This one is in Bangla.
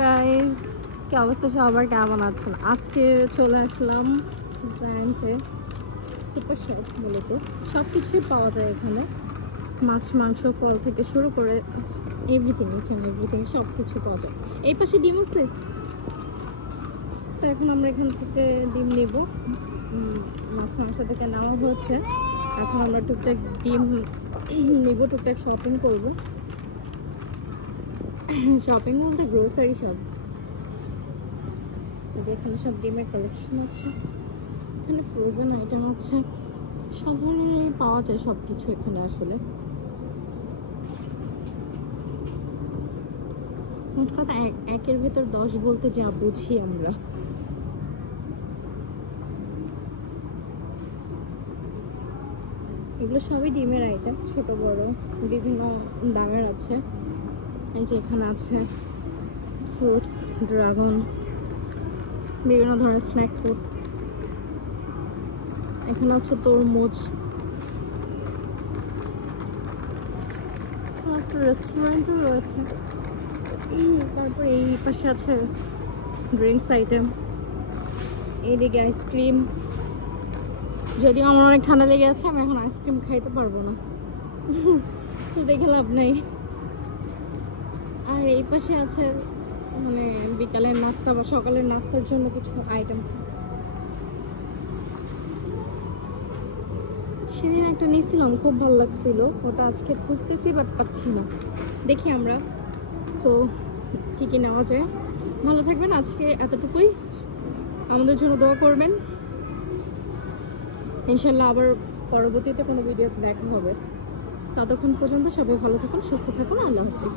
গাইস, কি অবস্থা সবার, কেমন আছেন? আজকে চলে আসলাম জায়ান্টে সুপার শপ। মূলত সব কিছুই পাওয়া যায় এখানে, মাছ মাংস ফল থেকে শুরু করে এভরিথিং, এভরিথিং সব কিছু পাওয়া যায়। এই পাশে ডিম আছে, তো এখন আমরা এখান থেকে ডিম নেব। মাছ মাংস থেকে নেওয়া হয়েছে, এখন আমরা টুকটাক ডিম নেব, টুকটাক শপিং করব। শপিং বলতে গ্রোসারি শপ, যেখানে সব ডিমের কালেকশন আছে, এখানে ফ্রোজেন আইটেম আছে, সব ধরনেরই পাওয়া যায় সব কিছু এখানে। আসলে মোট কথা একের ভেতর 10 বলতে যা বুঝি আমরা। এগুলো সবই ডিমের আইটেম, ছোট বড় বিভিন্ন দামের আছে। এই যে এখানে আছে ফ্রুটস, ড্রাগন, বিভিন্ন ধরনের স্ন্যাক ফুড। এখানে আছে তরমুজ, একটা রেস্টুরেন্টও রয়েছে। তারপর এই পাশে আছে ড্রিঙ্কস আইটেম, এইদিকে আইসক্রিম। যদিও আমার অনেক ঠান্ডা লেগে আছে, আমি এখন আইসক্রিম খাইতে পারবো না, তো দেখে লাভ নেই। আর এই পাশে আছে মানে বিকালের নাস্তা বা সকালের নাস্তার জন্য কিছু আইটেম। সেদিন একটা নিয়েছিলাম, খুব ভালো লাগছিল, ওটা আজকে খুঁজতেছি বাট পাচ্ছি না। দেখি আমরা সো কী কী নেওয়া যায়। ভালো থাকবেন, আজকে এতটুকুই। আমাদের জন্য দোয়া করবেন, ইনশাল্লাহ আবার পরবর্তীতে কোনো ভিডিও দেখা হবে। ততক্ষণ পর্যন্ত সবাই ভালো থাকুন, সুস্থ থাকুন। আল্লাহ হাফিজ।